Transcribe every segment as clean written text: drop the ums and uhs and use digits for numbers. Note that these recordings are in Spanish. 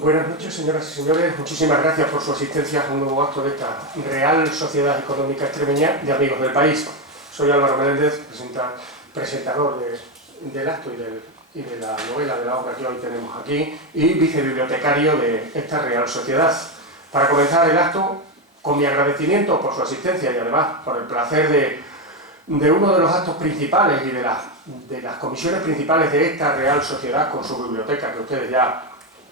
Buenas noches, señoras y señores. Muchísimas gracias por su asistencia a un nuevo acto de esta Real Sociedad Económica Extremeña de Amigos del País. Soy Álvaro Meléndez, presentador del acto y de la novela de la obra que hoy tenemos aquí, y vicebibliotecario de esta Real Sociedad. Para comenzar el acto, con mi agradecimiento por su asistencia y además por el placer de uno de los actos principales y de las comisiones principales de esta Real Sociedad con su biblioteca, que ustedes ya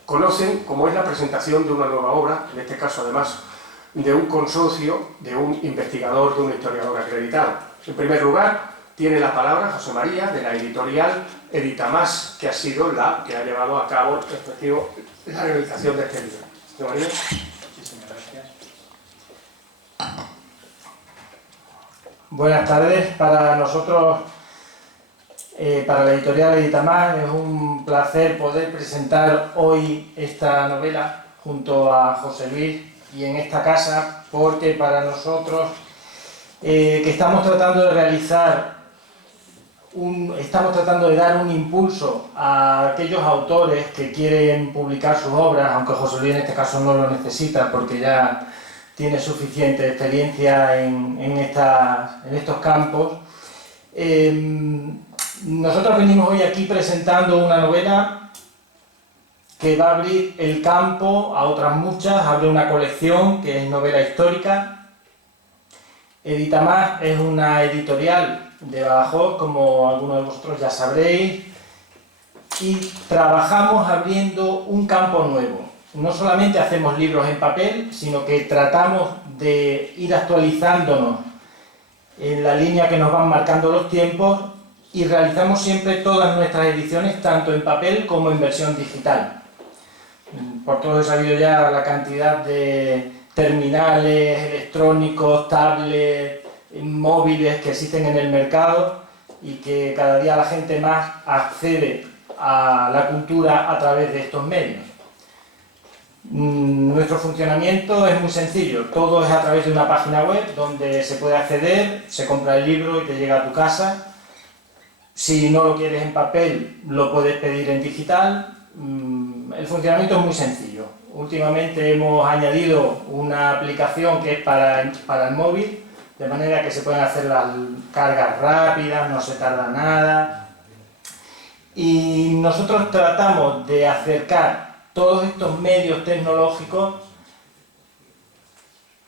conocen, como es la presentación de una nueva obra, en este caso además de un consorcio, de un investigador, de un historiador acreditado. En primer lugar, tiene la palabra José María, de la editorial Editamás, que ha sido la que ha llevado a cabo la realización de este libro. José María. Muchísimas gracias. Buenas tardes. Para nosotros, para la editorial Editamás, es un placer poder presentar hoy esta novela junto a José Luis y en esta casa, porque para nosotros, que estamos tratando de dar un impulso a aquellos autores que quieren publicar sus obras, aunque José Luis en este caso no lo necesita porque ya tiene suficiente experiencia en estos campos. Nosotros venimos hoy aquí presentando una novela que va a abrir el campo a otras muchas, abre una colección que es novela histórica. Editamás es una editorial de Badajoz, como algunos de vosotros ya sabréis, y trabajamos abriendo un campo nuevo. No solamente hacemos libros en papel, sino que tratamos de ir actualizándonos en la línea que nos van marcando los tiempos y realizamos siempre todas nuestras ediciones, tanto en papel como en versión digital. Por todo he sabido ya la cantidad de terminales electrónicos, tablets, móviles que existen en el mercado y que cada día la gente más accede a la cultura a través de estos medios. Nuestro funcionamiento es muy sencillo, todo es a través de una página web donde se puede acceder, se compra el libro y te llega a tu casa. Si no lo quieres en papel, lo puedes pedir en digital. El funcionamiento es muy sencillo. Últimamente hemos añadido una aplicación que es para el móvil, de manera que se pueden hacer las cargas rápidas, no se tarda nada. Y nosotros tratamos de acercar todos estos medios tecnológicos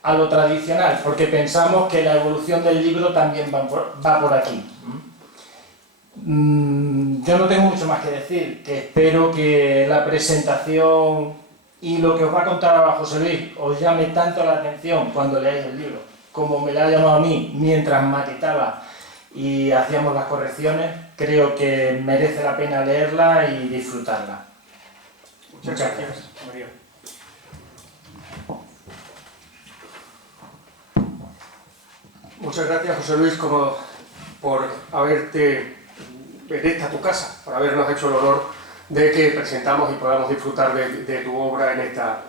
a lo tradicional, porque pensamos que la evolución del libro también va por aquí. Yo no tengo mucho más que decir, que espero que la presentación y lo que os va a contar ahora José Luis os llame tanto la atención cuando leáis el libro, como me lo ha llamado a mí mientras maquetaba y hacíamos las correcciones. Creo que merece la pena leerla y disfrutarla. Muchas gracias, María. Muchas gracias, José Luis, por haberte en esta tu casa, por habernos hecho el honor de que presentamos y podamos disfrutar de tu obra en esta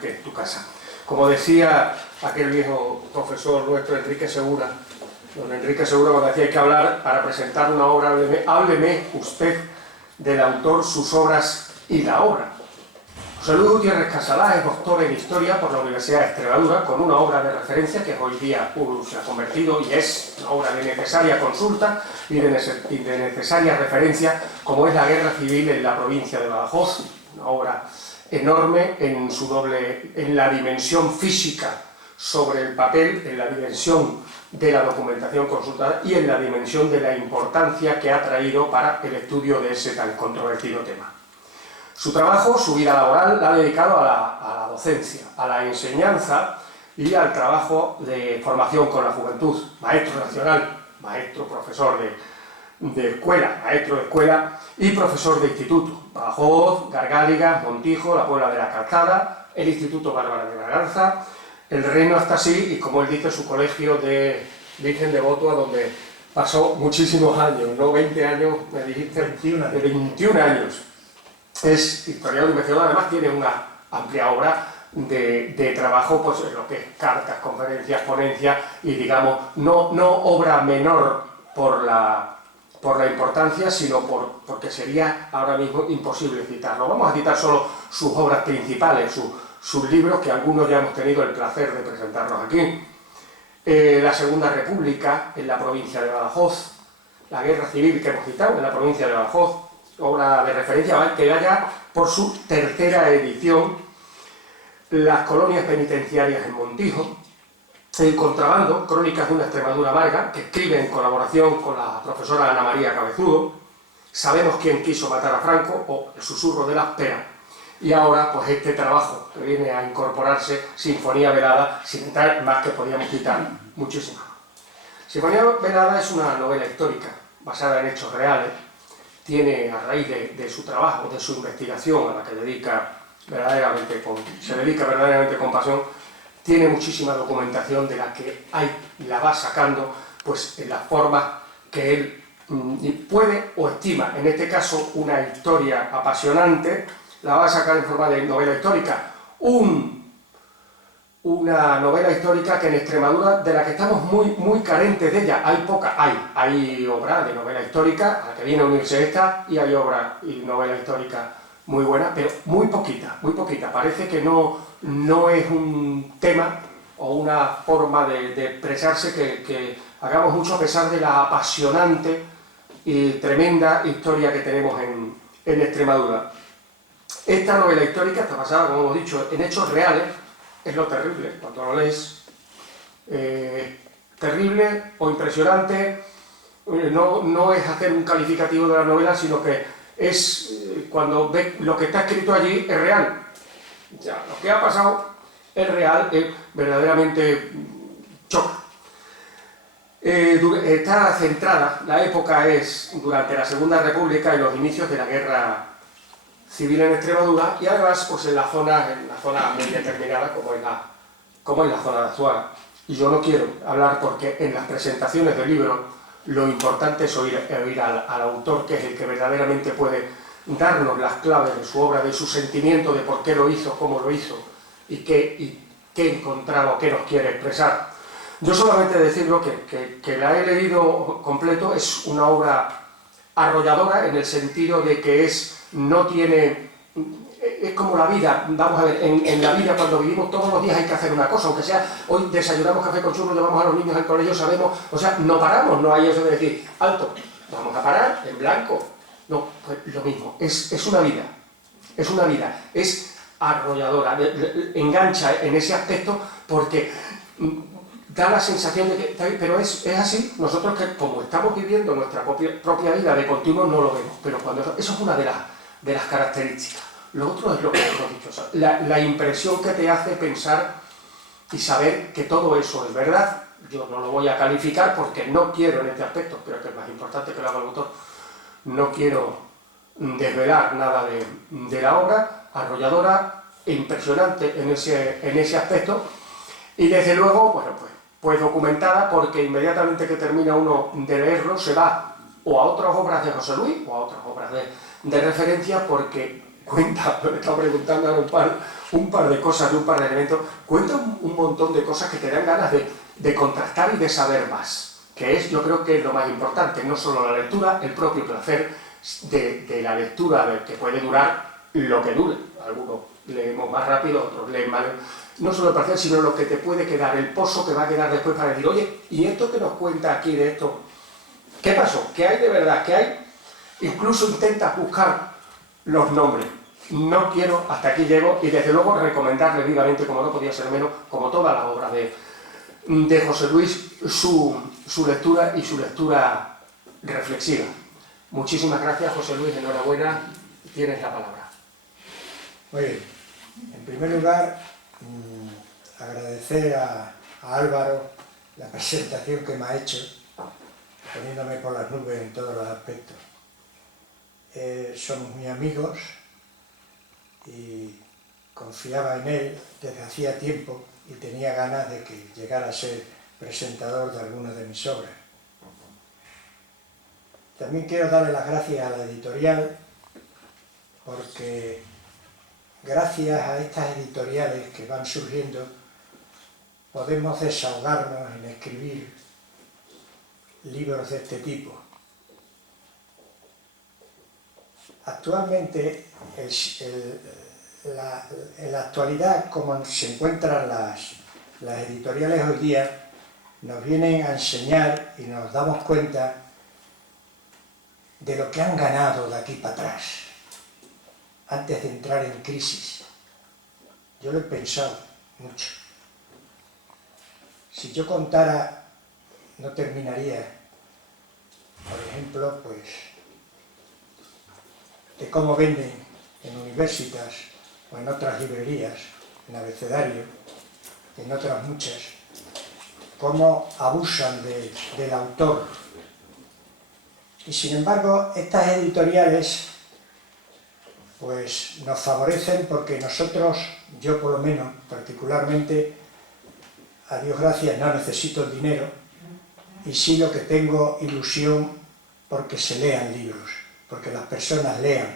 que es tu casa. Como decía aquel viejo profesor nuestro, Enrique Segura, don Enrique Segura, cuando decía hay que hablar para presentar una obra, hábleme usted del autor, sus obras y la obra. José Luis Gutiérrez Casalá es doctor en Historia por la Universidad de Extremadura, con una obra de referencia que hoy día se ha convertido y es una obra de necesaria consulta y de necesaria referencia, como es La Guerra Civil en la provincia de Badajoz, una obra enorme en la dimensión física sobre el papel, en la dimensión de la documentación consultada y en la dimensión de la importancia que ha traído para el estudio de ese tan controvertido tema. Su trabajo, su vida laboral, la ha dedicado a la docencia, a la enseñanza y al trabajo de formación con la juventud. Maestro nacional, maestro, profesor de escuela y profesor de instituto. Badajoz, Gargáligas, Montijo, la Puebla de la Calzada, el Instituto Bárbara de Braganza, el Reino hasta así y, como él dice, su colegio de Virgen de Voto, donde pasó muchísimos años, no 20 años, me dijiste, 21 años. Es historiador e investigador, además tiene una amplia obra de trabajo pues, en lo que es cartas, conferencias, ponencias y digamos, no obra menor por la por la importancia, sino porque sería ahora mismo imposible citarlo. Vamos a citar solo sus obras principales, sus libros, que algunos ya hemos tenido el placer de presentarnos aquí. La Segunda República en la provincia de Badajoz, la Guerra Civil que hemos citado en la provincia de Badajoz, obra de referencia que vaya por su tercera edición. Las colonias penitenciarias en Montijo, El contrabando, crónicas de una Extremadura amarga, que escribe en colaboración con la profesora Ana María Cabezudo, Sabemos quién quiso matar a Franco, o El susurro de la espera, y ahora pues este trabajo que viene a incorporarse, Sinfonía velada, sin entrar más que podíamos citar muchísimo. Sinfonía velada es una novela histórica basada en hechos reales. Tiene, a raíz de su trabajo, de su investigación, a la que se dedica verdaderamente con pasión, tiene muchísima documentación de la que la va sacando pues, en las formas que él puede o estima. En este caso, una historia apasionante, la va a sacar en forma de novela histórica. Una novela histórica que en Extremadura, de la que estamos muy carentes de ella, hay obra de novela histórica, a la que viene a unirse esta, y hay obra y novela histórica muy buena, pero muy poquita. Parece que no es un tema o una forma de expresarse que hagamos mucho, a pesar de la apasionante y tremenda historia que tenemos en Extremadura. Esta novela histórica está basada, como hemos dicho, en hechos reales. Es lo terrible, cuando lo lees, terrible o impresionante, no es hacer un calificativo de la novela, sino que es cuando ves lo que está escrito allí es real. Ya, lo que ha pasado es real, es verdaderamente choca. Está centrada, la época es durante la Segunda República y los inicios de la Guerra Civil en Extremadura, y además pues en la zona muy determinada como es la zona de Azuara. Y yo no quiero hablar, porque en las presentaciones del libro lo importante es oír al autor, que es el que verdaderamente puede darnos las claves de su obra, de su sentimiento, de por qué lo hizo, cómo lo hizo y qué encontraba o qué nos quiere expresar. Yo solamente decirlo que la he leído completo. Es una obra arrolladora en el sentido de que es como la vida. Vamos a ver, en la vida, cuando vivimos todos los días hay que hacer una cosa, aunque sea hoy desayunamos café con churros, llevamos a los niños al colegio, sabemos, o sea, no paramos, no hay eso de decir, alto, vamos a parar, en blanco. No, pues lo mismo, es una vida, es arrolladora, engancha en ese aspecto, porque da la sensación de que, pero es así. Nosotros, que como estamos viviendo nuestra propia vida de continuo, no lo vemos, pero eso es una de las características. Lo otro es lo que hemos dicho, o sea, la impresión que te hace pensar y saber que todo eso es verdad. Yo no lo voy a calificar porque no quiero, en este aspecto, creo que es más importante que lo haga el autor, no quiero desvelar nada de la obra, arrolladora e impresionante en ese aspecto, y desde luego, bueno, pues documentada, porque inmediatamente que termina uno de leerlo se va o a otras obras de José Luis o a otras obras de referencia, porque cuenta, me está preguntando ahora un par de cosas, de un par de elementos, cuenta un montón de cosas que te dan ganas de contrastar y de saber más, que es, yo creo que es lo más importante, no solo la lectura, el propio placer de la lectura, que puede durar lo que dure. Algunos leemos más rápido, otros leen más. No solo el placer, sino lo que te puede quedar, el pozo que va a quedar después para decir, oye, ¿y esto que nos cuenta aquí de esto? ¿Qué pasó? ¿Qué hay de verdad? ¿Qué hay? Incluso intentas buscar los nombres. No quiero, hasta aquí llego, y desde luego recomendarle vivamente, como no podía ser menos, como toda la obra de José Luis, su lectura y su lectura reflexiva. Muchísimas gracias, José Luis, enhorabuena, tienes la palabra. Muy bien. En primer lugar, agradecer a Álvaro la presentación que me ha hecho, poniéndome por las nubes en todos los aspectos. Somos muy amigos y confiaba en él desde hacía tiempo y tenía ganas de que llegara a ser presentador de algunas de mis obras. También quiero darle las gracias a la editorial, porque gracias a estas editoriales que van surgiendo podemos desahogarnos en escribir libros de este tipo. Actualmente, en la actualidad, como se encuentran las editoriales hoy día, nos vienen a enseñar y nos damos cuenta de lo que han ganado de aquí para atrás, antes de entrar en crisis. Yo lo he pensado mucho. Si yo contara, no terminaría, por ejemplo, pues, de cómo venden en universitas o en otras librerías, en abecedario, en otras muchas, cómo abusan del autor. Y sin embargo, estas editoriales pues nos favorecen porque nosotros, yo por lo menos particularmente, a Dios gracias, no necesito el dinero, y sí lo que tengo ilusión porque se lean libros, porque las personas lean.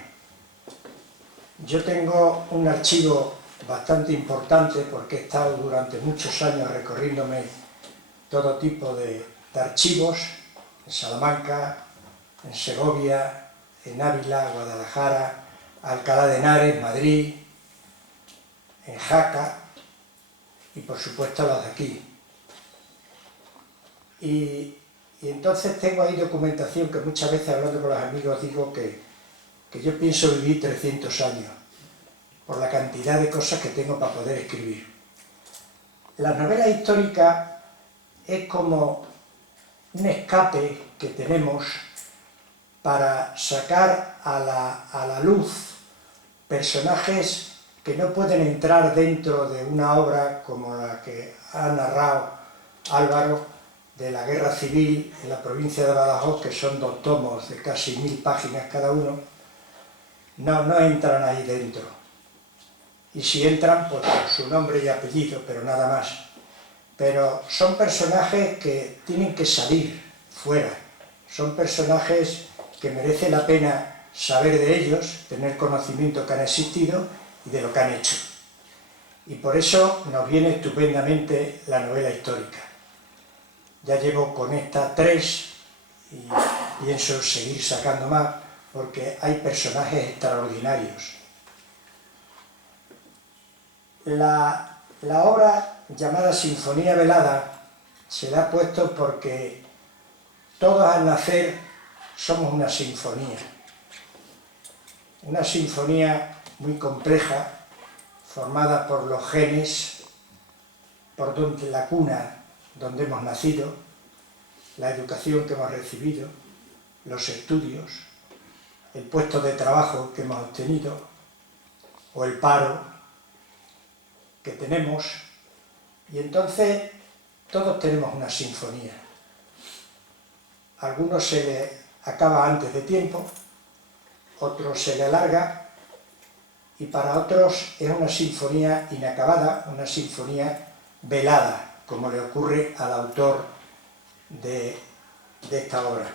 Yo tengo un archivo bastante importante porque he estado durante muchos años recorriéndome todo tipo de archivos, en Salamanca, en Segovia, en Ávila, Guadalajara, Alcalá de Henares, Madrid, en Jaca y por supuesto los de aquí. Y entonces tengo ahí documentación que muchas veces hablando con los amigos digo que yo pienso vivir 300 años por la cantidad de cosas que tengo para poder escribir. La novela histórica es como un escape que tenemos para sacar a la luz personajes que no pueden entrar dentro de una obra como la que ha narrado Álvaro de la Guerra Civil en la provincia de Badajoz, que son 2 tomos de casi 1000 páginas cada uno. No entran ahí dentro. Y si entran, pues por su nombre y apellido, pero nada más. Pero son personajes que tienen que salir fuera. Son personajes que merece la pena saber de ellos, tener conocimiento que han existido y de lo que han hecho. Y por eso nos viene estupendamente la novela histórica. Ya llevo con esta 3 y pienso seguir sacando más porque hay personajes extraordinarios. La obra llamada Sinfonía Velada se la ha puesto porque todos al nacer somos una sinfonía muy compleja, formada por los genes, por donde la cuna donde hemos nacido, la educación que hemos recibido, los estudios, el puesto de trabajo que hemos obtenido, o el paro que tenemos, y entonces todos tenemos una sinfonía. A algunos se le acaba antes de tiempo, otros se le alarga, y para otros es una sinfonía inacabada, una sinfonía velada, como le ocurre al autor de esta obra.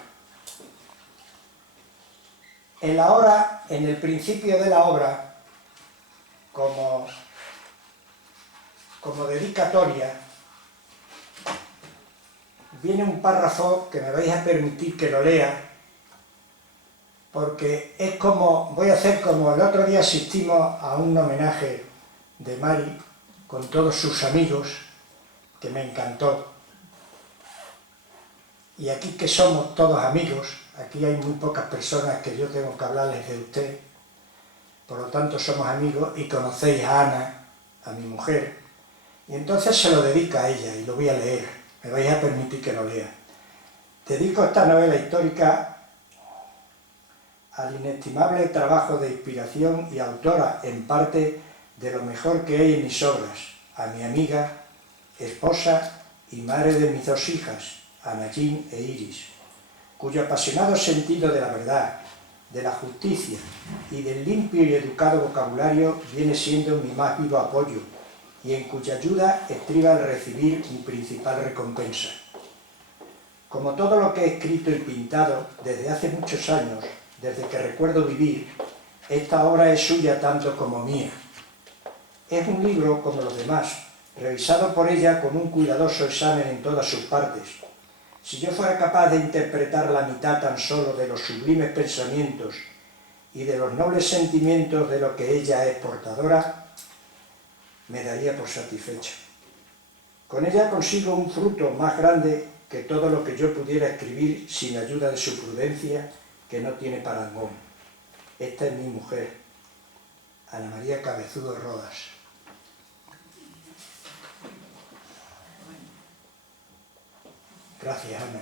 En el principio de la obra, como dedicatoria, viene un párrafo que me vais a permitir que lo lea, porque es como, voy a hacer como el otro día asistimos a un homenaje de Mari con todos sus amigos, que me encantó. Y aquí que somos todos amigos, aquí hay muy pocas personas que yo tengo que hablarles de usted, por lo tanto somos amigos y conocéis a Ana, a mi mujer, y entonces se lo dedica a ella y lo voy a leer, me vais a permitir que lo lea. Dedico esta novela histórica al inestimable trabajo de inspiración y autora en parte de lo mejor que hay en mis obras, a mi amiga, esposa y madre de mis 2 hijas, Anayín e Iris, cuyo apasionado sentido de la verdad, de la justicia y del limpio y educado vocabulario viene siendo mi más vivo apoyo y en cuya ayuda estriba el recibir mi principal recompensa. Como todo lo que he escrito y pintado desde hace muchos años, desde que recuerdo vivir, esta obra es suya tanto como mía. Es un libro como los demás, revisado por ella con un cuidadoso examen en todas sus partes. Si yo fuera capaz de interpretar la mitad tan solo de los sublimes pensamientos y de los nobles sentimientos de lo que ella es portadora, me daría por satisfecho. Con ella consigo un fruto más grande que todo lo que yo pudiera escribir sin ayuda de su prudencia, que no tiene parangón. Esta es mi mujer, Ana María Cabezudo Rodas. Gracias, Ana.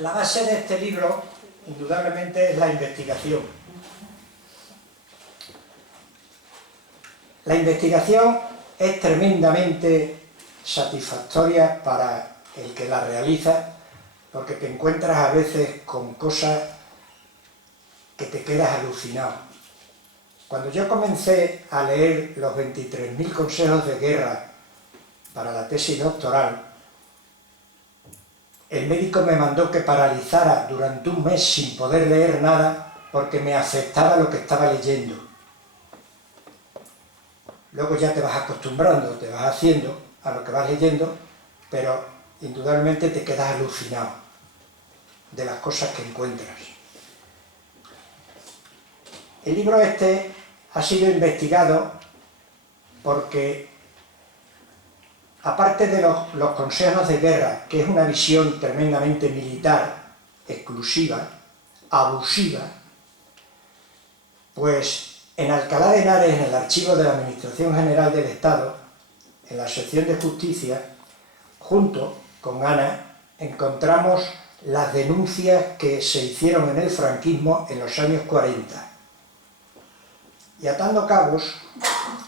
La base de este libro, indudablemente, es la investigación. La investigación es tremendamente satisfactoria para el que la realiza, porque te encuentras a veces con cosas que te quedas alucinado. Cuando yo comencé a leer los 23.000 consejos de guerra para la tesis doctoral, el médico me mandó que paralizara durante un mes sin poder leer nada porque me afectaba lo que estaba leyendo. Luego ya te vas acostumbrando, te vas haciendo a lo que vas leyendo, pero indudablemente te quedas alucinado de las cosas que encuentras. El libro este ha sido investigado porque, aparte de los consejos de guerra, que es una visión tremendamente militar, exclusiva, abusiva, pues en Alcalá de Henares, en el archivo de la Administración General del Estado, en la sección de Justicia, junto con Ana, encontramos las denuncias que se hicieron en el franquismo en los años 40. Y atando cabos,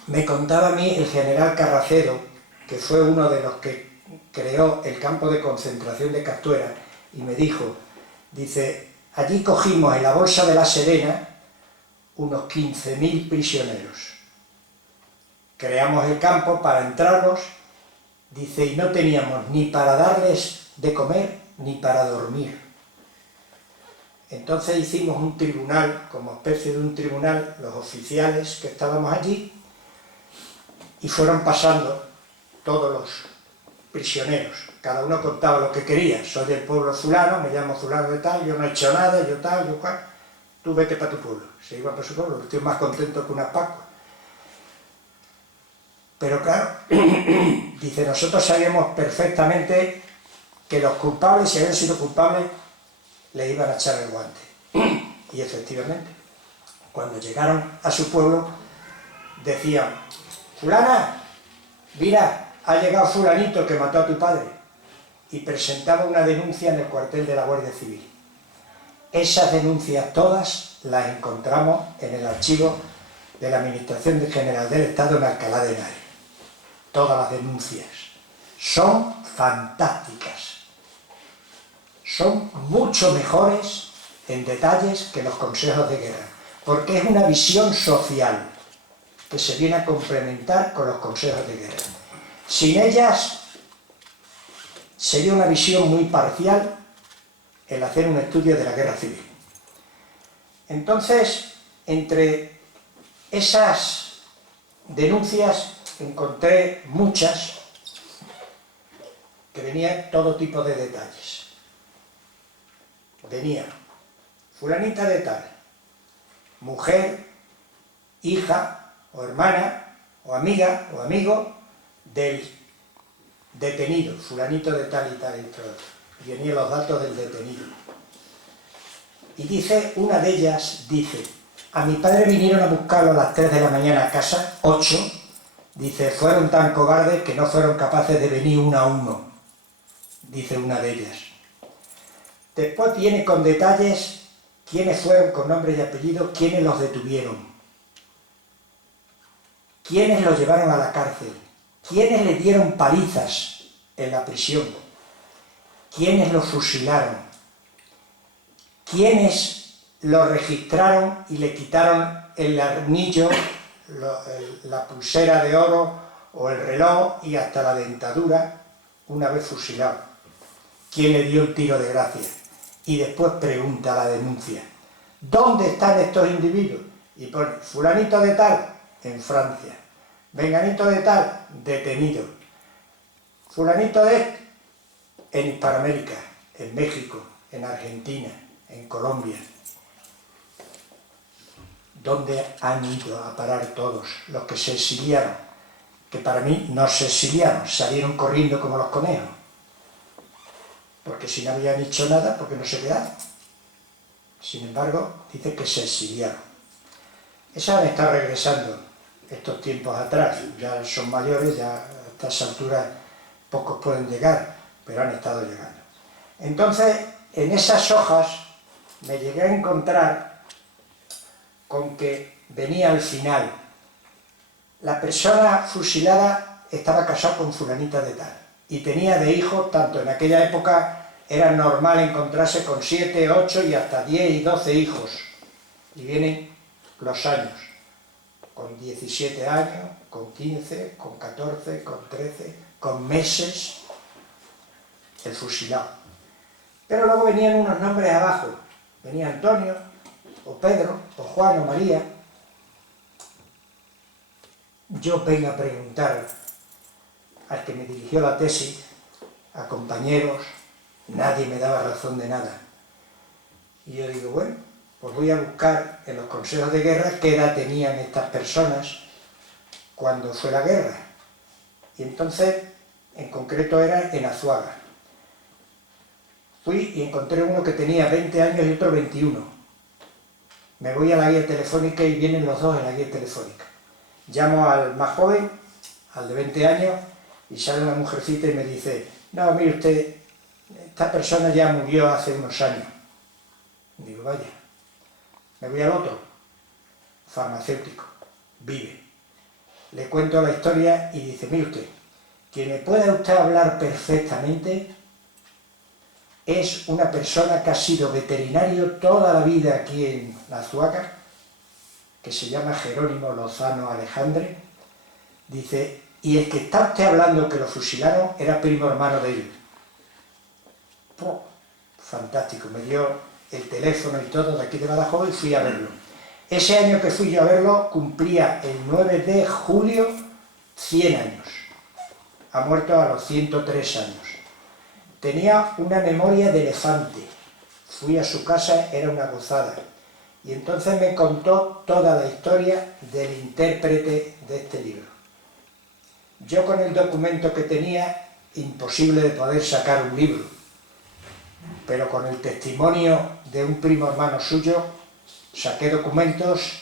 me contaba a mí el general Carracedo, que fue uno de los que creó el campo de concentración de Castuera, y me dijo, dice, allí cogimos en la bolsa de La Serena unos 15.000 prisioneros. Creamos el campo para entrarlos, dice, y no teníamos ni para darles de comer ni para dormir. Entonces hicimos un tribunal, como especie de un tribunal, los oficiales que estábamos allí, y fueron pasando todos los prisioneros. Cada uno contaba lo que quería. Soy del pueblo fulano, me llamo fulano de tal, yo no he hecho nada, yo tal, yo cual. Tú vete para tu pueblo. Se iba para su pueblo, estoy más contento que una Pascua. Pero claro, dice, nosotros sabíamos perfectamente que los culpables, si habían sido culpables, le iban a echar el guante. Y efectivamente, cuando llegaron a su pueblo, decían, fulana, mira, ha llegado fulanito que mató a tu padre, y presentaba una denuncia en el cuartel de la Guardia Civil. Esas denuncias todas las encontramos en el archivo de la Administración General del Estado en Alcalá de Henares. Todas las denuncias son fantásticas. Son mucho mejores en detalles que los consejos de guerra, porque es una visión social que se viene a complementar con los consejos de guerra. Sin ellas sería una visión muy parcial el hacer un estudio de la guerra civil. Entonces, entre esas denuncias encontré muchas que venían todo tipo de detalles. Venía fulanita de tal, mujer, hija o hermana o amiga o amigo del detenido, fulanito de tal y tal y tal. Y venían los datos del detenido. Y dice, una de ellas dice, a mi padre vinieron a buscarlo a las 3 de la mañana a casa, 8, dice, fueron tan cobardes que no fueron capaces de venir uno a uno, dice una de ellas. Después viene con detalles quiénes fueron con nombre y apellido, quiénes los detuvieron, quiénes los llevaron a la cárcel, quiénes le dieron palizas en la prisión, quiénes los fusilaron, quiénes lo registraron y le quitaron el anillo, la pulsera de oro o el reloj y hasta la dentadura una vez fusilado, quién le dio el tiro de gracia. Y después pregunta la denuncia, ¿dónde están estos individuos? Y pone, fulanito de tal, en Francia, Venganito de tal, detenido. Fulanito de en Hispanoamérica, en México, en Argentina, en Colombia. ¿Dónde han ido a parar todos los que se exiliaron? Que para mí no se exiliaron, salieron corriendo como los conejos. Porque si no habían hecho nada, ¿por qué no se quedaron? Sin embargo, dice que se exiliaron. Esos han estado regresando estos tiempos atrás, ya son mayores, ya a estas alturas pocos pueden llegar, pero han estado llegando. Entonces, en esas hojas me llegué a encontrar con que venía al final, la persona fusilada estaba casada con fulanita de tal, y tenía de hijos, tanto en aquella época era normal encontrarse con 7, 8 y hasta 10 y 12 hijos, y vienen los años, con 17 años, con 15, con 14, con 13, con meses, el fusilado. Pero luego venían unos nombres abajo, venía Antonio, o Pedro, o Juan, o María. Yo vengo a preguntar al que me dirigió la tesis, a compañeros, nadie me daba razón de nada. Y yo digo, bueno, pues voy a buscar en los consejos de guerra qué edad tenían estas personas cuando fue la guerra. Y entonces, en concreto era en Azuaga. Fui y encontré uno que tenía 20 años y otro 21. Me voy a la guía telefónica y vienen los dos en la guía telefónica. Llamo al más joven, al de 20 años, y sale una mujercita y me dice, no, mire usted, esta persona ya murió hace unos años. Digo, vaya. Me voy al otro, farmacéutico, vive. Le cuento la historia y dice, mire usted, quien me pueda usted hablar perfectamente es una persona que ha sido veterinario toda la vida aquí en Azuaga, que se llama Jerónimo Lozano Alejandre. Dice, y el que está usted hablando que lo fusilaron era primo hermano de ellos. ¡Puh! Fantástico, me dio el teléfono y todo de aquí de Badajoz y fui a verlo. Ese año que fui yo a verlo cumplía el 9 de julio 100 años. Ha muerto a los 103 años. Tenía una memoria de elefante. Fui a su casa, era una gozada. Y entonces me contó toda la historia del intérprete de este libro. Yo con el documento que tenía, imposible de poder sacar un libro. Pero con el testimonio de un primo hermano suyo, saqué documentos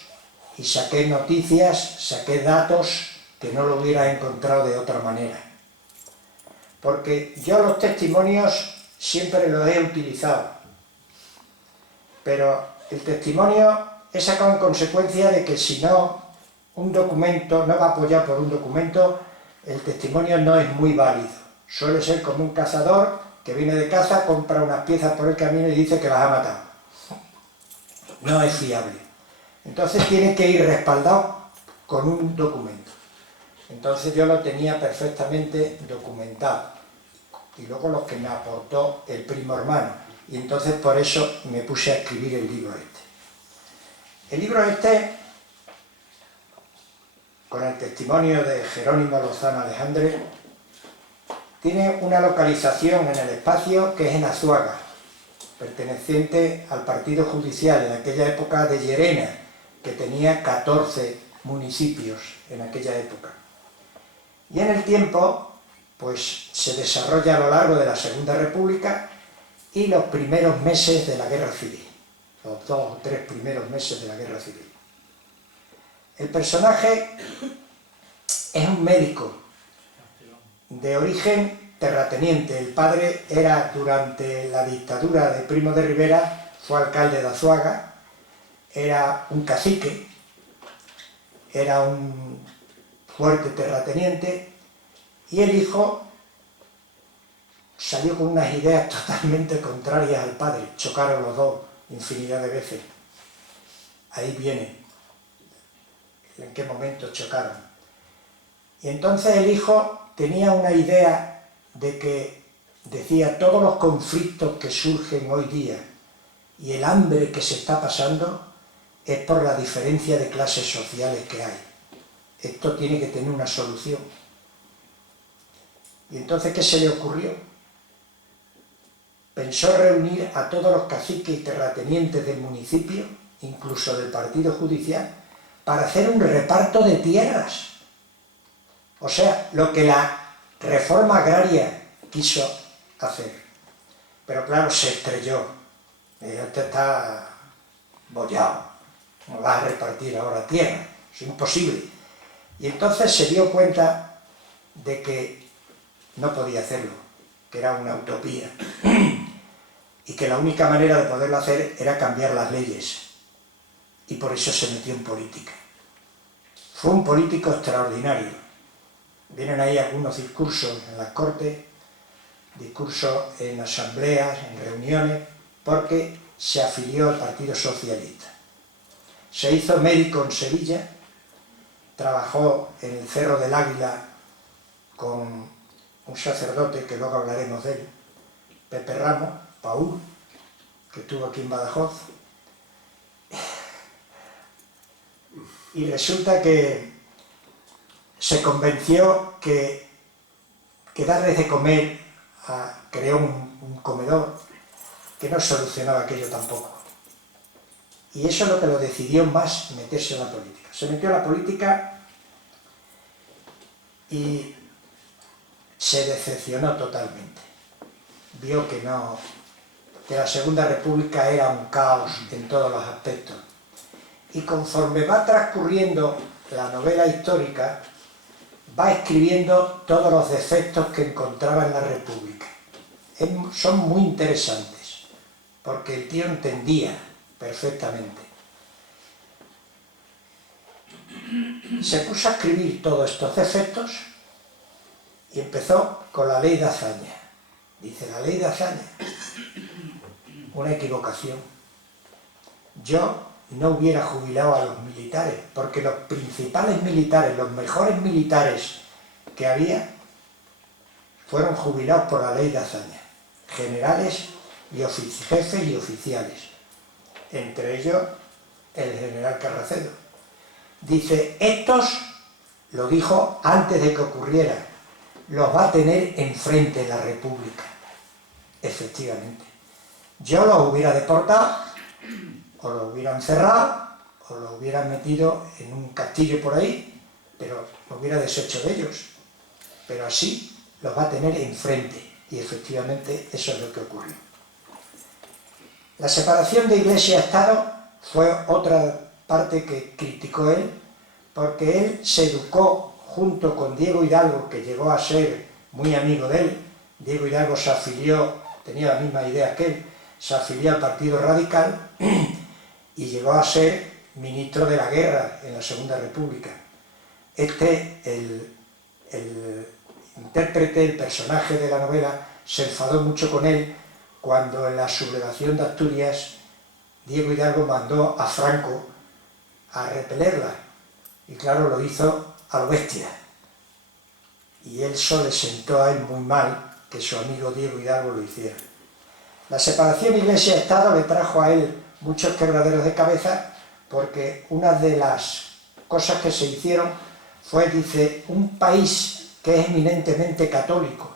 y saqué noticias, saqué datos que no lo hubiera encontrado de otra manera. Porque yo los testimonios siempre los he utilizado, pero el testimonio he sacado en consecuencia de que si no, un documento no va apoyado por un documento, el testimonio no es muy válido. Suele ser como un cazador que viene de caza, compra unas piezas por el camino y dice que las ha matado. No es fiable. Entonces tiene que ir respaldado con un documento. Entonces yo lo tenía perfectamente documentado. Y luego lo que me aportó el primo hermano. Y entonces por eso me puse a escribir el libro este. El libro este, con el testimonio de Jerónimo Lozano Alejandre, tiene una localización en el espacio que es en Azuaga, perteneciente al partido judicial en aquella época de Llerena, que tenía 14 municipios en aquella época. Y en el tiempo, pues se desarrolla a lo largo de la Segunda República y los primeros meses de la Guerra Civil, los 2 o 3 primeros meses de la Guerra Civil. El personaje es un médico de origen terrateniente. El padre era, durante la dictadura de Primo de Rivera, fue alcalde de Azuaga, era un cacique, era un fuerte terrateniente, y el hijo salió con unas ideas totalmente contrarias al padre. Chocaron los dos infinidad de veces. Ahí viene en qué momento chocaron. Y entonces el hijo tenía una idea de que, decía, todos los conflictos que surgen hoy día y el hambre que se está pasando es por la diferencia de clases sociales que hay. esto tiene que tener una solución. Y entonces, ¿qué se le ocurrió? Pensó reunir a todos los caciques y terratenientes del municipio, incluso del partido judicial, para hacer un reparto de tierras. O sea, lo que la reforma agraria quiso hacer. Pero claro, se estrelló. Este está bollado. No vas a repartir ahora tierra. Es imposible. Y entonces se dio cuenta de que no podía hacerlo, que era una utopía. Y que la única manera de poderlo hacer era cambiar las leyes. Y por eso se metió en política. Fue un político extraordinario. Vienen ahí algunos discursos en las cortes, discursos en asambleas, en reuniones, porque se afilió al Partido Socialista. Se hizo médico en Sevilla, trabajó en el Cerro del Águila con un sacerdote, que luego hablaremos de él, Pepe Ramos, Paúl, que estuvo aquí en Badajoz. Y resulta que se convenció que darles de comer, creó un comedor que no solucionaba aquello tampoco. Y eso es lo que lo decidió más meterse en la política. Se metió en la política y se decepcionó totalmente. Vio que la Segunda República era un caos en todos los aspectos. Y conforme va transcurriendo la novela histórica, va escribiendo todos los defectos que encontraba en la República. Son muy interesantes, porque el tío entendía perfectamente. Se puso a escribir todos estos defectos y empezó con la ley de hazaña. Dice, la ley de hazaña, una equivocación. Yo no hubiera jubilado a los militares, porque los principales militares, los mejores militares que había, fueron jubilados por la ley de hazaña. Generales y jefes y oficiales. Entre ellos, el general Carracedo. Dice, estos, lo dijo antes de que ocurriera, los va a tener enfrente la República. Efectivamente. Yo los hubiera deportado, o los hubieran cerrado, o los hubieran metido en un castillo por ahí, pero lo hubiera deshecho de ellos. Pero así los va a tener enfrente, y efectivamente eso es lo que ocurrió. La separación de Iglesia y Estado fue otra parte que criticó él, porque él se educó junto con Diego Hidalgo, que llegó a ser muy amigo de él. Diego Hidalgo se afilió, tenía la misma idea que él, se afilió al Partido Radical y llegó a ser ministro de la Guerra en la Segunda República. El intérprete, el personaje de la novela, se enfadó mucho con él cuando en la sublevación de Asturias Diego Hidalgo mandó a Franco a repelerla. Y claro, lo hizo a lo bestia. Y eso le sentó a él muy mal que su amigo Diego Hidalgo lo hiciera. La separación Iglesia-Estado le trajo a él muchos quebraderos de cabeza, porque una de las cosas que se hicieron fue, dice, un país que es eminentemente católico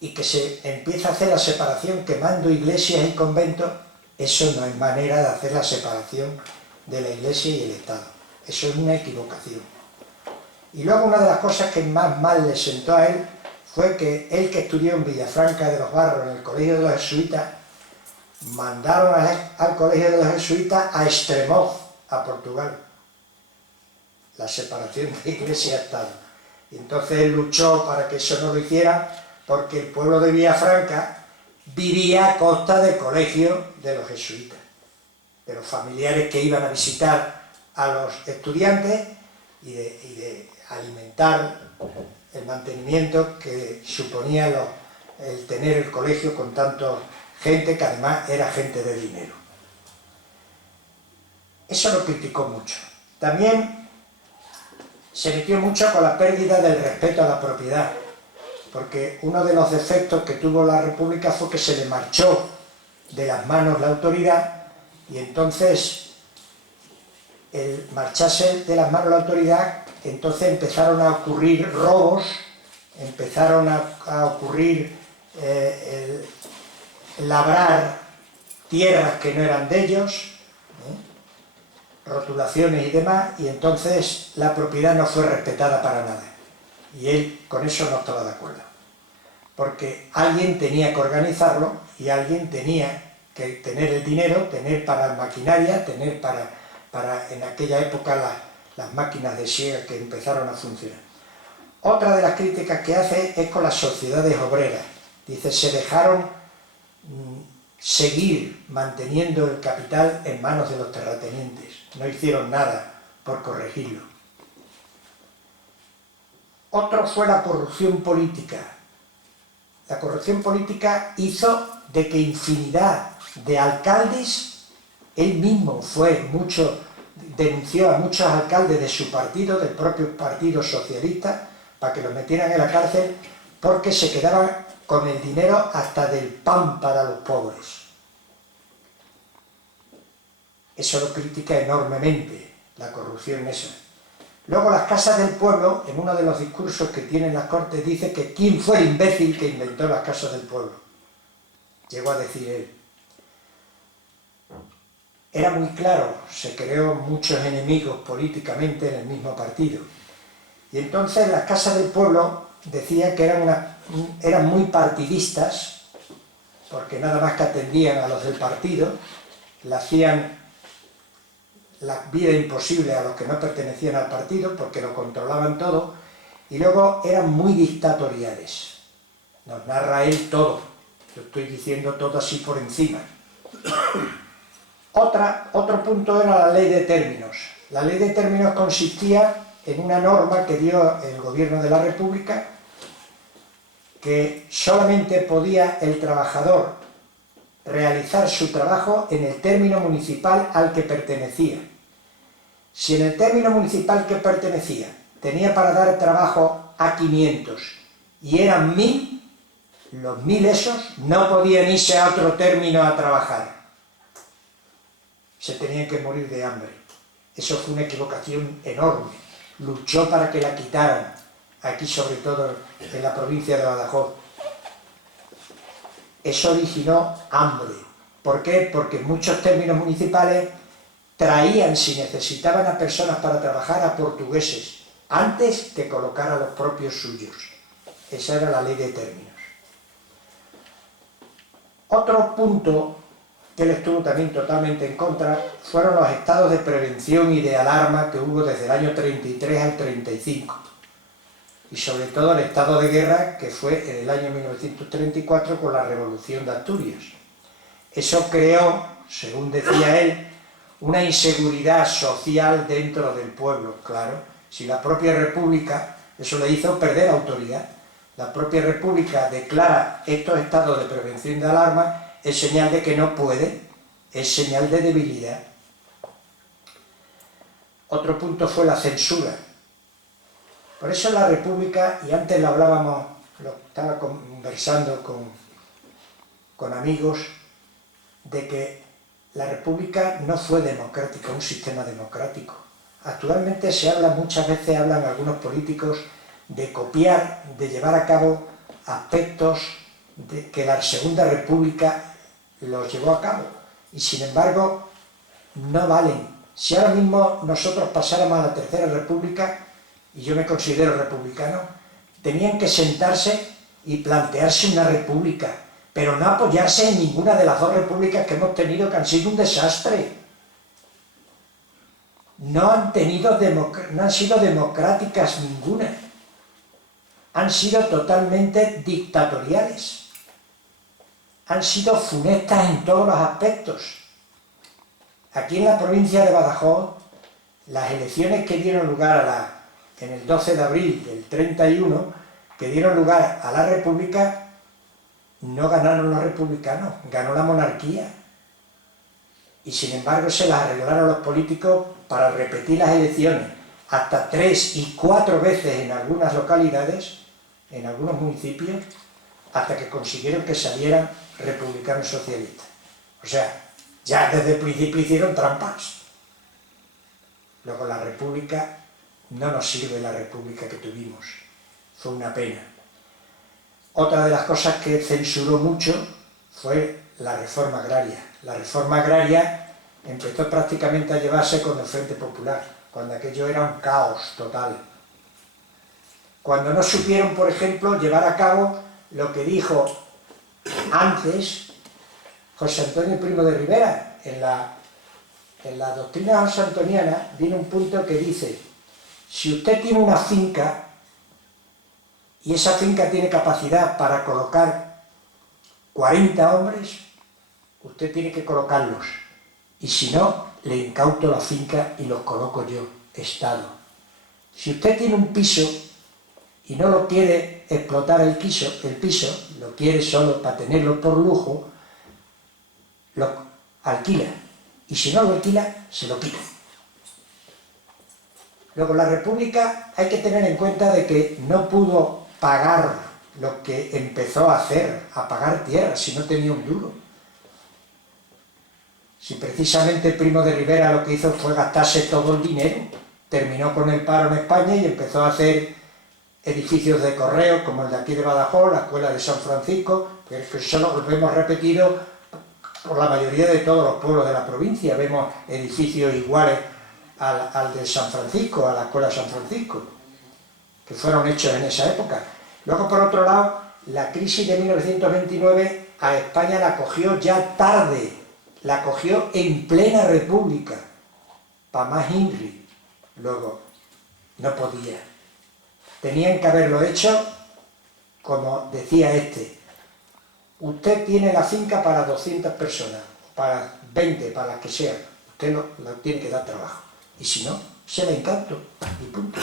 y que se empieza a hacer la separación quemando iglesias y conventos, eso no es manera de hacer la separación de la Iglesia y el Estado. Eso es una equivocación. Y luego una de las cosas que más mal le sentó a él fue que él, que estudió en Villafranca de los Barros, en el Colegio de los Jesuitas, mandaron al Colegio de los Jesuitas a Estremoz, a Portugal. La separación de Iglesia y Estado. Y entonces él luchó para que eso no lo hiciera, porque el pueblo de Villafranca vivía a costa del Colegio de los Jesuitas, de los familiares que iban a visitar a los estudiantes y de alimentar el mantenimiento que suponía el tener el colegio con tanta gente, que además era gente de dinero. Eso lo criticó mucho. También se metió mucho con la pérdida del respeto a la propiedad, porque uno de los defectos que tuvo la República fue que se le marchó de las manos la autoridad, y entonces el marcharse de las manos de la autoridad, entonces empezaron a ocurrir robos, empezaron a ocurrir labrar tierras que no eran de ellos, rotulaciones y demás, y entonces la propiedad no fue respetada para nada. Y él con eso no estaba de acuerdo, porque alguien tenía que organizarlo y alguien tenía que tener el dinero, tener para maquinaria, tener para en aquella época las máquinas de siega que empezaron a funcionar. Otra de las críticas que hace es con las sociedades obreras. Dice, se dejaron seguir manteniendo el capital en manos de los terratenientes. No hicieron nada por corregirlo. Otro fue la corrupción política. La corrupción política hizo de que infinidad de alcaldes, él mismo denunció a muchos alcaldes de su partido, del propio Partido Socialista, para que los metieran en la cárcel, porque se quedaban con el dinero hasta del pan para los pobres. Eso lo critica enormemente, la corrupción esa. Luego las casas del pueblo, en uno de los discursos que tiene en las Cortes, dice que quién fue el imbécil que inventó las casas del pueblo. Llegó a decir él. Era muy claro, se creó muchos enemigos políticamente en el mismo partido. Y entonces las casas del pueblo decía que eran muy partidistas, porque nada más que atendían a los del partido, le hacían la vida imposible a los que no pertenecían al partido, porque lo controlaban todo, y luego eran muy dictatoriales. Nos narra él todo, yo estoy diciendo todo así por encima. Otro punto era la ley de términos. La ley de términos consistía en una norma que dio el gobierno de la República, que solamente podía el trabajador realizar su trabajo en el término municipal al que pertenecía. Si en el término municipal que pertenecía tenía para dar trabajo a 500 y eran 1000, los 1000 esos no podían irse a otro término a trabajar. Se tenían que morir de hambre. Eso fue una equivocación enorme. Luchó para que la quitaran, aquí sobre todo en la provincia de Badajoz. Eso originó hambre. ¿Por qué? Porque muchos términos municipales traían, si necesitaban a personas para trabajar, a portugueses, antes que colocar a los propios suyos. Esa era la ley de términos. Otro punto que él estuvo también totalmente en contra fueron los estados de prevención y de alarma que hubo desde el año 33 al 35. Y sobre todo el estado de guerra que fue en el año 1934 con la Revolución de Asturias. Eso creó, según decía él, una inseguridad social dentro del pueblo, claro. Si la propia República, eso le hizo perder autoridad. La propia República declara estos estados de prevención y de alarma, es señal de que no puede, es señal de debilidad. Otro punto fue la censura. Por eso la República, y antes lo hablábamos, lo estaba conversando con amigos, de que la República no fue democrática, un sistema democrático. Actualmente muchas veces hablan algunos políticos de copiar, de llevar a cabo aspectos de que la Segunda República los llevó a cabo, y sin embargo no valen. Si ahora mismo nosotros pasáramos a la Tercera República, y yo me considero republicano, tenían que sentarse y plantearse una república, pero no apoyarse en ninguna de las dos repúblicas que hemos tenido, que han sido un desastre. No han sido democráticas ninguna. Han sido totalmente dictatoriales. Han sido funestas en todos los aspectos. Aquí en la provincia de Badajoz, las elecciones que dieron lugar en el 12 de abril del 31, que dieron lugar a la República, no ganaron los republicanos, ganó la monarquía. Y sin embargo se las arreglaron los políticos para repetir las elecciones hasta 3 y 4 veces en algunas localidades, en algunos municipios, hasta que consiguieron que salieran republicanos socialistas. O sea, ya desde el principio hicieron trampas. Luego la República, no nos sirve la República que tuvimos, fue una pena. Otra de las cosas que censuró mucho fue la reforma agraria. La reforma agraria empezó prácticamente a llevarse con el Frente Popular, cuando aquello era un caos total. Cuando no supieron, por ejemplo, llevar a cabo lo que dijo antes José Antonio Primo de Rivera. En la doctrina josé-antoniana viene un punto que dice: si usted tiene una finca y esa finca tiene capacidad para colocar 40 hombres, usted tiene que colocarlos, y si no, le incauto la finca y los coloco yo, Estado. Si usted tiene un piso y no lo quiere explotar el piso, lo quiere solo para tenerlo por lujo, lo alquila, y si no lo alquila, se lo quita. Luego, la República, hay que tener en cuenta de que no pudo pagar lo que empezó a hacer, a pagar tierras, si no tenía un duro. Si precisamente Primo de Rivera lo que hizo fue gastarse todo el dinero, terminó con el paro en España y empezó a hacer edificios de correo, como el de aquí de Badajoz, la Escuela de San Francisco, que eso lo hemos repetido por la mayoría de todos los pueblos de la provincia. Vemos edificios iguales al de San Francisco, a la Escuela de San Francisco, que fueron hechos en esa época. Luego, por otro lado, la crisis de 1929 a España la cogió ya tarde, la cogió en plena República, para más INRI. Luego, no podía. Tenían que haberlo hecho, como decía este: usted tiene la finca para 200 personas, para 20, para las que sean, usted lo tiene que dar trabajo, y si no, se la incauto, y punto.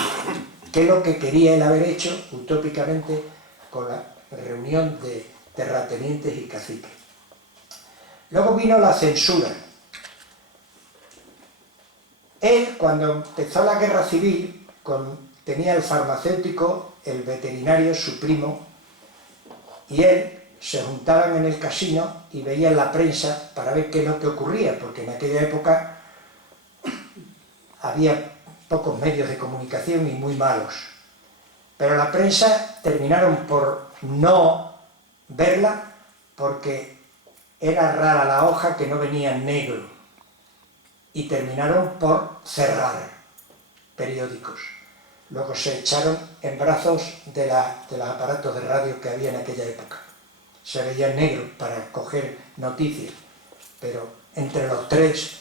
Que es lo que quería él haber hecho utópicamente con la reunión de terratenientes y caciques. Luego vino la censura. Él, cuando empezó la guerra civil, tenía el farmacéutico, el veterinario, su primo, y él se juntaban en el casino y veían la prensa para ver qué es lo que ocurría, porque en aquella época había pocos medios de comunicación y muy malos. Pero la prensa terminaron por no verla porque era rara la hoja que no venía en negro, y terminaron por cerrar periódicos. Luego se echaron en brazos de los aparatos de radio que había en aquella época. Se veía en negro para coger noticias, pero entre los tres,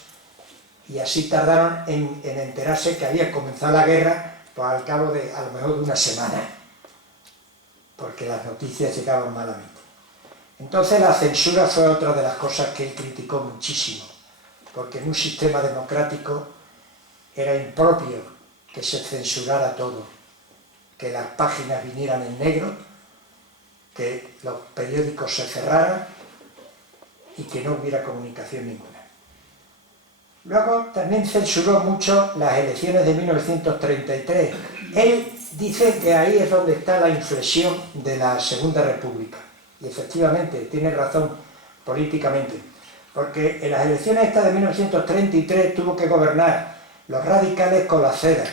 y así tardaron en enterarse que había comenzado la guerra, pues al cabo de a lo mejor de una semana, porque las noticias llegaban malamente. Entonces la censura fue otra de las cosas que él criticó muchísimo, porque en un sistema democrático era impropio que se censurara todo, que las páginas vinieran en negro, que los periódicos se cerraran y que no hubiera comunicación ninguna. Luego también censuró mucho las elecciones de 1933. Él dice que ahí es donde está la inflexión de la Segunda República. Y efectivamente, tiene razón políticamente. Porque en las elecciones estas de 1933 tuvo que gobernar los radicales con la CEDA.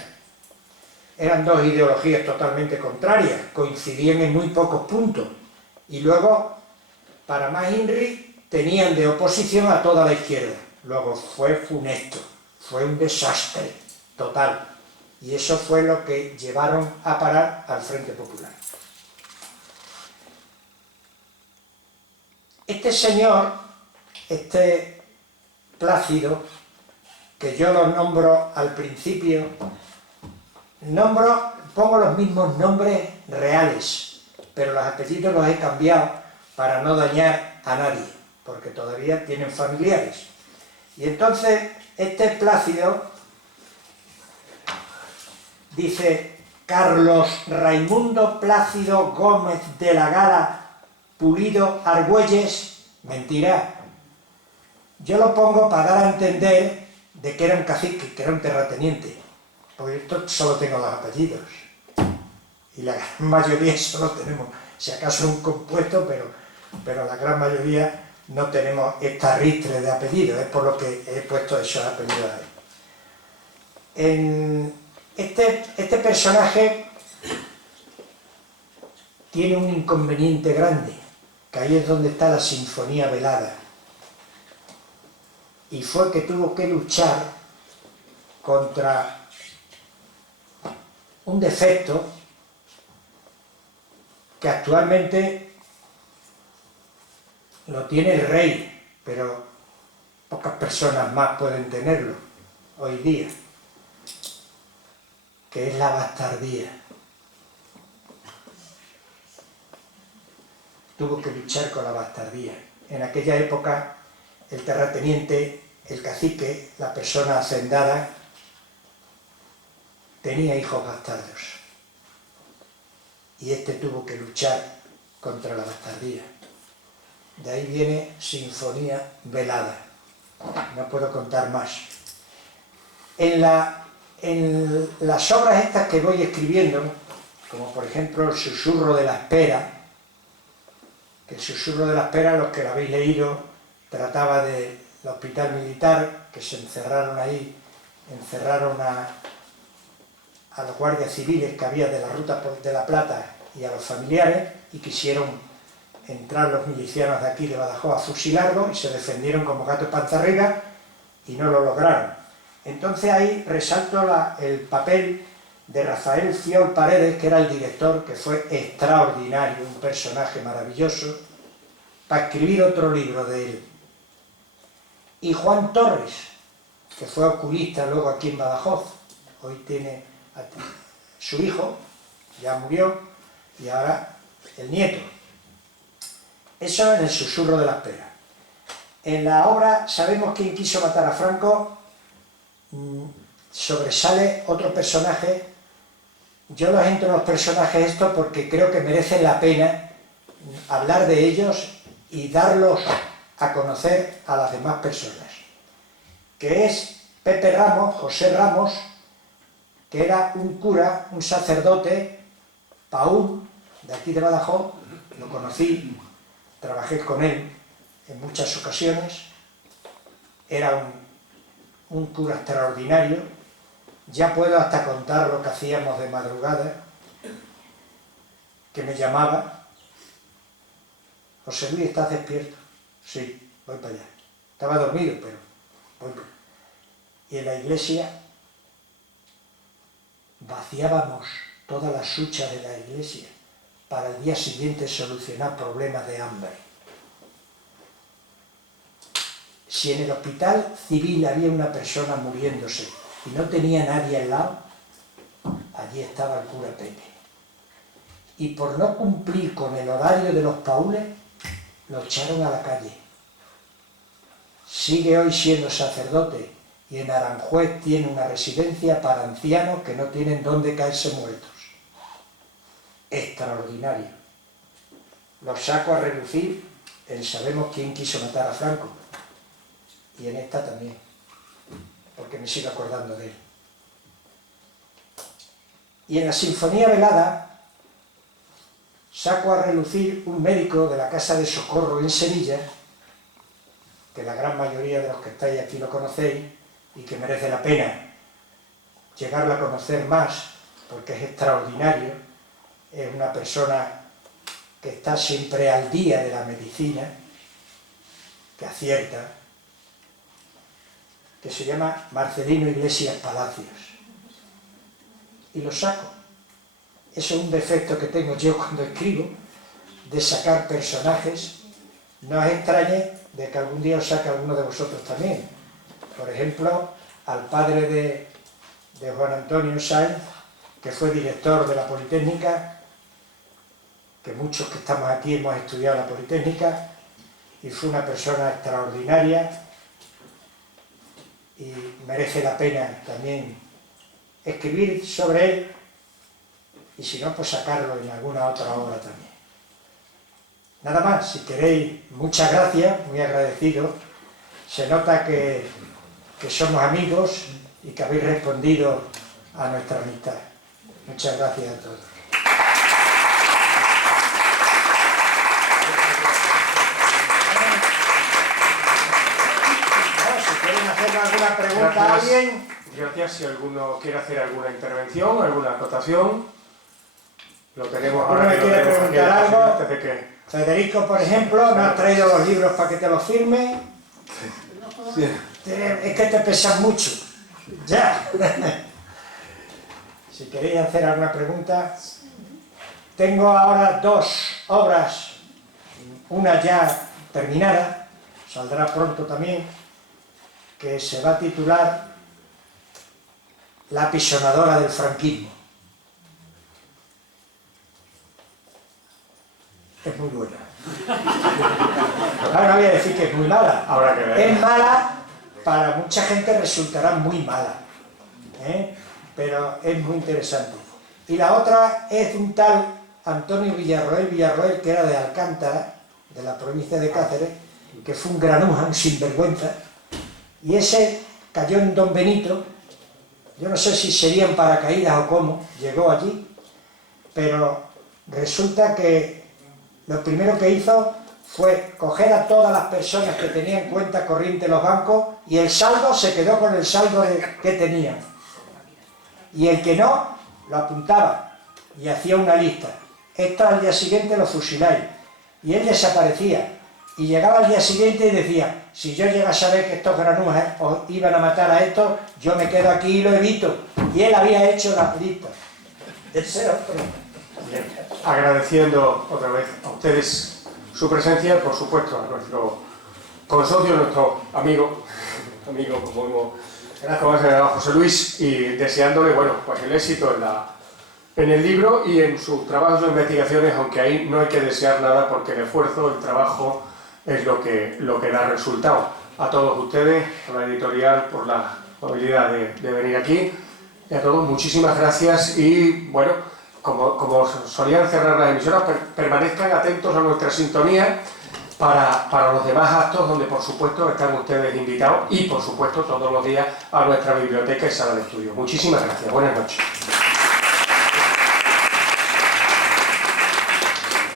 Eran dos ideologías totalmente contrarias, coincidían en muy pocos puntos. Y luego, para más INRI, tenían de oposición a toda la izquierda. Luego fue funesto, fue un desastre total. Y eso fue lo que llevaron a parar al Frente Popular. Este señor, este Plácido, que yo lo nombro al principio, pongo los mismos nombres reales, pero los apellidos los he cambiado para no dañar a nadie, porque todavía tienen familiares. Y entonces, este Plácido dice: Carlos Raimundo Plácido Gómez de la Gala Pulido Argüelles. Mentira. Yo lo pongo para dar a entender de que era un cacique, que era un terrateniente, porque esto solo tengo los apellidos, y la gran mayoría solo tenemos, si acaso un compuesto, pero la gran mayoría no tenemos esta ristre de apellidos, es por lo que he puesto esos apellidos ahí. Este personaje tiene un inconveniente grande, que ahí es donde está la sinfonía velada. Y fue que tuvo que luchar contra un defecto que actualmente lo tiene el rey, pero pocas personas más pueden tenerlo hoy día, que es la bastardía. Tuvo que luchar con la bastardía. En aquella época, el terrateniente, el cacique, la persona hacendada, tenía hijos bastardos. Y este tuvo que luchar contra la bastardía. De ahí viene Sinfonía Velada. No puedo contar más. En las obras estas que voy escribiendo, como por ejemplo El susurro de la espera, que El susurro de la espera, los que lo habéis leído, trataba del hospital militar, que se encerraron ahí, encerraron a los guardias civiles que había de la Ruta de la Plata y a los familiares, y quisieron entrar los milicianos de aquí de Badajoz a fusilarlos, y se defendieron como gatos panza arriba y no lo lograron. Entonces ahí resalto el papel de Rafael Fiol Paredes, que era el director, que fue extraordinario, un personaje maravilloso, para escribir otro libro de él. Y Juan Torres, que fue oculista luego aquí en Badajoz, hoy tiene su hijo, ya murió, y ahora el nieto. Eso en El susurro de la espera. En la obra Sabemos quién quiso matar a Franco, sobresale otro personaje. Yo los entro en los personajes estos porque creo que merecen la pena hablar de ellos y darlos a conocer a las demás personas, que es Pepe Ramos, José Ramos, que era un cura, un sacerdote, paúl, de aquí de Badajoz. Lo conocí, trabajé con él en muchas ocasiones, era un cura extraordinario. Ya puedo hasta contar lo que hacíamos de madrugada, que me llamaba: José Luis, ¿estás despierto? Sí, voy para allá. Estaba dormido, pero voy para allá. Y en la iglesia vaciábamos todas las huchas de la iglesia para el día siguiente solucionar problemas de hambre. Si en el hospital civil había una persona muriéndose y no tenía nadie al lado, allí estaba el cura Pepe. Y por no cumplir con el horario de los paules, lo echaron a la calle. Sigue hoy siendo sacerdote y en Aranjuez tiene una residencia para ancianos que no tienen dónde caerse muertos. Extraordinario. Lo saco a relucir en Sabemos quién quiso matar a Franco, y en esta también, porque me sigo acordando de él. Y en la Sinfonía Velada saco a relucir un médico de la Casa de Socorro en Sevilla, que la gran mayoría de los que estáis aquí lo conocéis, y que merece la pena llegarlo a conocer más, porque es extraordinario. Es una persona que está siempre al día de la medicina, que acierta, que se llama Marcelino Iglesias Palacios. Y lo saco. Eso es un defecto que tengo yo cuando escribo, de sacar personajes. No os extrañe de que algún día os saque alguno de vosotros también. Por ejemplo, al padre de Juan Antonio Sáenz, que fue director de la Politécnica, que muchos que estamos aquí hemos estudiado la Politécnica, y fue una persona extraordinaria, y merece la pena también escribir sobre él, y si no, pues sacarlo en alguna otra obra también. Nada más, si queréis, muchas gracias, muy agradecido. Se nota que somos amigos y que habéis respondido a nuestra amistad. Muchas gracias a todos. Si quieren hacerme alguna pregunta a alguien, gracias. Si alguno quiere hacer alguna intervención, alguna acotación, lo tenemos ¿Alguno ahora. me quiere preguntar algo? Antes de que... Federico, por ejemplo, ¿no has traído los libros para que te los firme? Sí. Es que te pesan mucho. Ya. Si queréis hacer alguna pregunta. Tengo ahora 2 obras, una ya terminada, saldrá pronto también, que se va a titular La apisonadora del franquismo. Es muy buena. Ahora no voy a decir que es muy mala. Habrá que ver. Es mala, para mucha gente resultará muy mala, ¿eh? Pero es muy interesante. Y la otra es un tal Antonio Villarroel, que era de Alcántara, de la provincia de Cáceres, que fue un granuja, un sinvergüenza, y ese cayó en Don Benito. Yo no sé si serían paracaídas o cómo, llegó allí, pero resulta que lo primero que hizo fue coger a todas las personas que tenían cuenta corriente en los bancos y el saldo se quedó con el saldo que tenían. Y el que no, lo apuntaba y hacía una lista. Esto al día siguiente lo fusiláis. Y él desaparecía. Y llegaba al día siguiente y decía, si yo llegase a ver que estos granujas os iban a matar a estos, yo me quedo aquí y lo evito. Y él había hecho las listas. Ese era otro. Bien. Agradeciendo otra vez a ustedes su presencia, por supuesto a nuestro consocio, nuestro amigo como es José Luis, y deseándole, bueno, pues el éxito en el libro y en sus trabajos e investigaciones, aunque ahí no hay que desear nada porque el esfuerzo, el trabajo es lo que da resultado. A todos ustedes, a la editorial, por la amabilidad de venir aquí, y a todos muchísimas gracias y, bueno, como solían cerrar las emisoras, permanezcan atentos a nuestra sintonía para los demás actos donde por supuesto están ustedes invitados y por supuesto todos los días a nuestra biblioteca y sala de estudio. Muchísimas gracias, buenas noches.